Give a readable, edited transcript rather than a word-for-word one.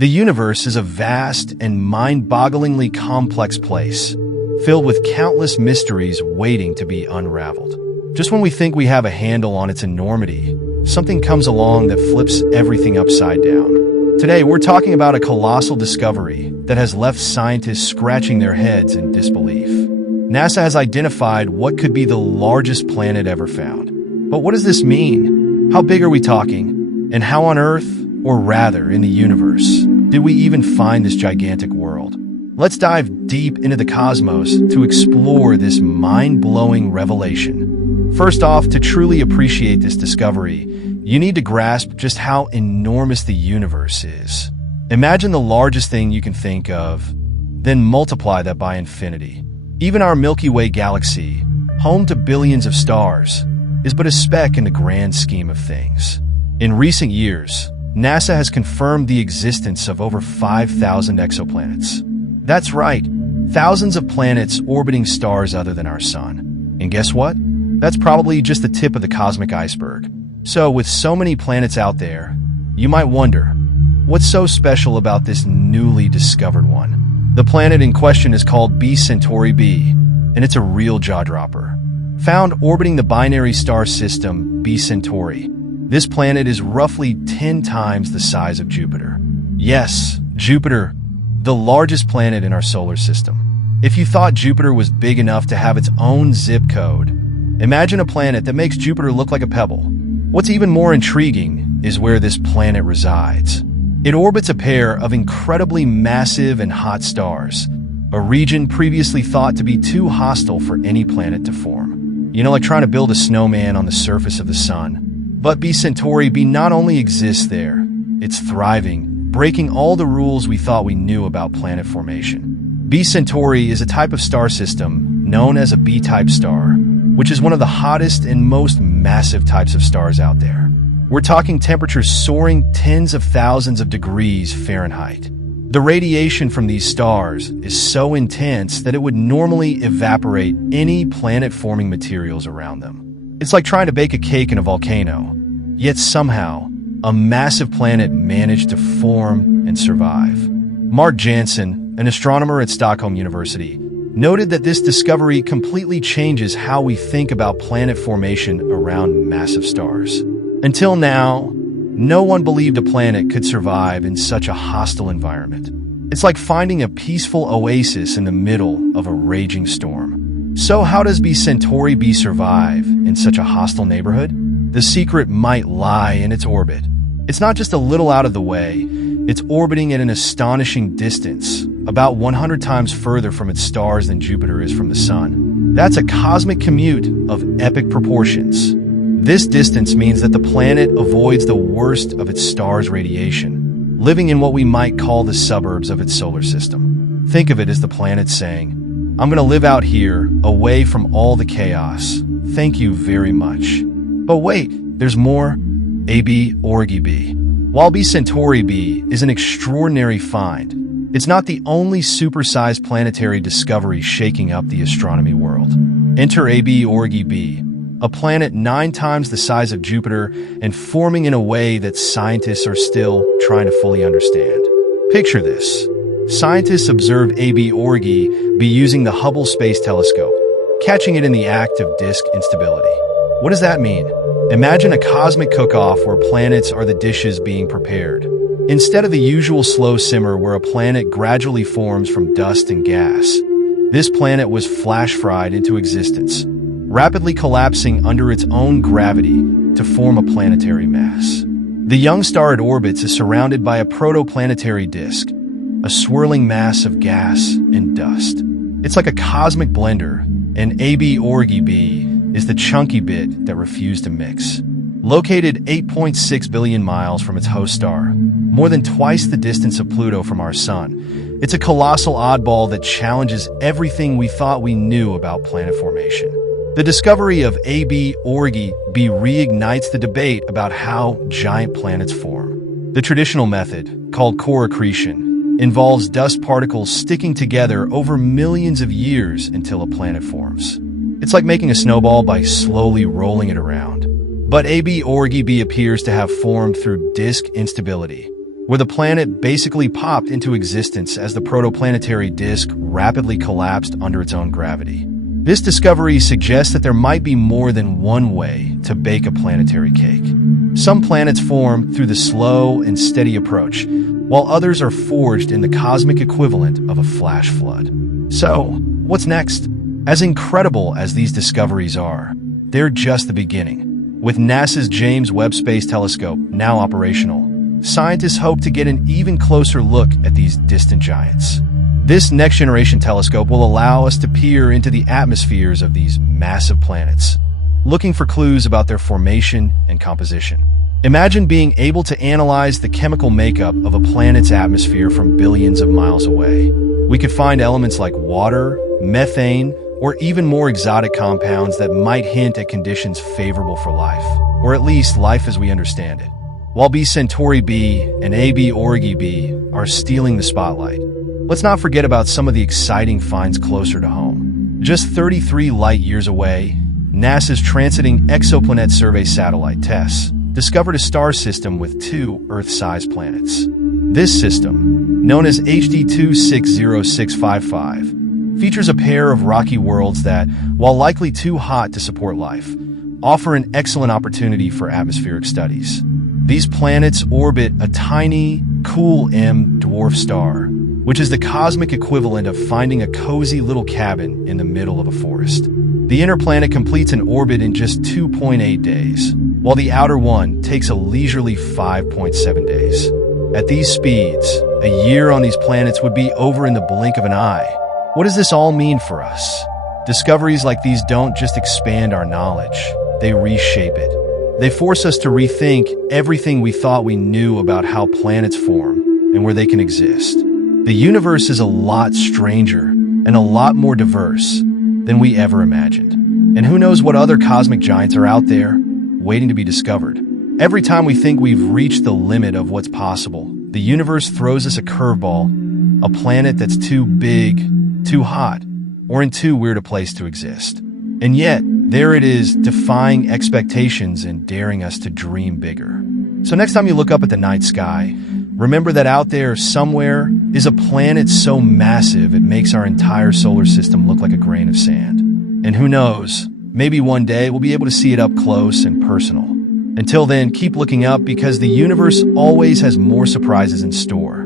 The universe is a vast and mind-bogglingly complex place, filled with countless mysteries waiting to be unraveled. Just when we think we have a handle on its enormity, something comes along that flips everything upside down. Today, we're talking about a colossal discovery that has left scientists scratching their heads in disbelief. NASA has identified what could be the largest planet ever found. But what does this mean? How big are we talking? And how on Earth, or rather in the universe, did we even find this gigantic world? Let's dive deep into the cosmos to explore this mind-blowing revelation. First off, to truly appreciate this discovery, you need to grasp just how enormous the universe is. Imagine the largest thing you can think of, then multiply that by infinity. Even our Milky Way galaxy, home to billions of stars, is but a speck in the grand scheme of things. In recent years, NASA has confirmed the existence of over 5,000 exoplanets. That's right, thousands of planets orbiting stars other than our sun. And guess what? That's probably just the tip of the cosmic iceberg. So with so many planets out there, you might wonder, what's so special about this newly discovered one? The planet in question is called B Centauri b, and it's a real jaw-dropper. Found orbiting the binary star system B Centauri, this planet is roughly 10 times the size of Jupiter. Yes, Jupiter, the largest planet in our solar system. If you thought Jupiter was big enough to have its own zip code, imagine a planet that makes Jupiter look like a pebble. What's even more intriguing is where this planet resides. It orbits a pair of incredibly massive and hot stars, a region previously thought to be too hostile for any planet to form. You know, like trying to build a snowman on the surface of the sun. But B Centauri b not only exists there, it's thriving, breaking all the rules we thought we knew about planet formation. B Centauri is a type of star system known as a B-type star, which is one of the hottest and most massive types of stars out there. We're talking temperatures soaring tens of thousands of degrees Fahrenheit. The radiation from these stars is so intense that it would normally evaporate any planet-forming materials around them. It's like trying to bake a cake in a volcano, yet somehow, a massive planet managed to form and survive. Mark Jansen, an astronomer at Stockholm University, noted that this discovery completely changes how we think about planet formation around massive stars. Until now, no one believed a planet could survive in such a hostile environment. It's like finding a peaceful oasis in the middle of a raging storm. So how does B Centauri b survive in such a hostile neighborhood? The secret might lie in its orbit. It's not just a little out of the way, it's orbiting at an astonishing distance, about 100 times further from its stars than Jupiter is from the Sun. That's a cosmic commute of epic proportions. This distance means that the planet avoids the worst of its star's radiation, living in what we might call the suburbs of its solar system. Think of it as the planet saying, I'm going to live out here, away from all the chaos. Thank you very much. But wait, there's more. AB Orgy b. While B Centauri b is an extraordinary find, it's not the only supersized planetary discovery shaking up the astronomy world. Enter AB Orgy b, a planet 9 times the size of Jupiter and forming in a way that scientists are still trying to fully understand. Picture this. Scientists observed AB Orgy b using the Hubble Space Telescope, catching it in the act of disk instability. What does that mean? Imagine a cosmic cook-off where planets are the dishes being prepared. Instead of the usual slow simmer where a planet gradually forms from dust and gas, this planet was flash-fried into existence, rapidly collapsing under its own gravity to form a planetary mass. The young star it orbits is surrounded by a protoplanetary disk, a swirling mass of gas and dust. It's like a cosmic blender, and AB Orgy b is the chunky bit that refused to mix. Located 8.6 billion miles from its host star, more than twice the distance of Pluto from our sun, it's a colossal oddball that challenges everything we thought we knew about planet formation. The discovery of AB Orgy b reignites the debate about how giant planets form. The traditional method, called core accretion, involves dust particles sticking together over millions of years until a planet forms. It's like making a snowball by slowly rolling it around. But AB Orgy b appears to have formed through disk instability, where the planet basically popped into existence as the protoplanetary disk rapidly collapsed under its own gravity. This discovery suggests that there might be more than one way to bake a planetary cake. Some planets form through the slow and steady approach, while others are forged in the cosmic equivalent of a flash flood. So, what's next? As incredible as these discoveries are, they're just the beginning. With NASA's James Webb Space Telescope now operational, scientists hope to get an even closer look at these distant giants. This next-generation telescope will allow us to peer into the atmospheres of these massive planets, looking for clues about their formation and composition. Imagine being able to analyze the chemical makeup of a planet's atmosphere from billions of miles away. We could find elements like water, methane, or even more exotic compounds that might hint at conditions favorable for life, or at least life as we understand it. While B Centauri b and AB Aurigae b are stealing the spotlight, let's not forget about some of the exciting finds closer to home. Just 33 light-years away, NASA's Transiting Exoplanet Survey satellite TESS discovered a star system with 2 Earth-sized planets. This system, known as HD 260655, features a pair of rocky worlds that, while likely too hot to support life, offer an excellent opportunity for atmospheric studies. These planets orbit a tiny, cool M dwarf star, which is the cosmic equivalent of finding a cozy little cabin in the middle of a forest. The inner planet completes an orbit in just 2.8 days, while the outer one takes a leisurely 5.7 days. At these speeds, a year on these planets would be over in the blink of an eye. What does this all mean for us? Discoveries like these don't just expand our knowledge, they reshape it. They force us to rethink everything we thought we knew about how planets form and where they can exist. The universe is a lot stranger and a lot more diverse than we ever imagined. And who knows what other cosmic giants are out there waiting to be discovered. Every time we think we've reached the limit of what's possible, the universe throws us a curveball, a planet that's too big, too hot, or in too weird a place to exist. And yet, there it is, defying expectations and daring us to dream bigger. So next time you look up at the night sky, remember that out there somewhere is a planet so massive it makes our entire solar system look like a grain of sand. And who knows, maybe one day we'll be able to see it up close and personal. Until then, keep looking up because the universe always has more surprises in store.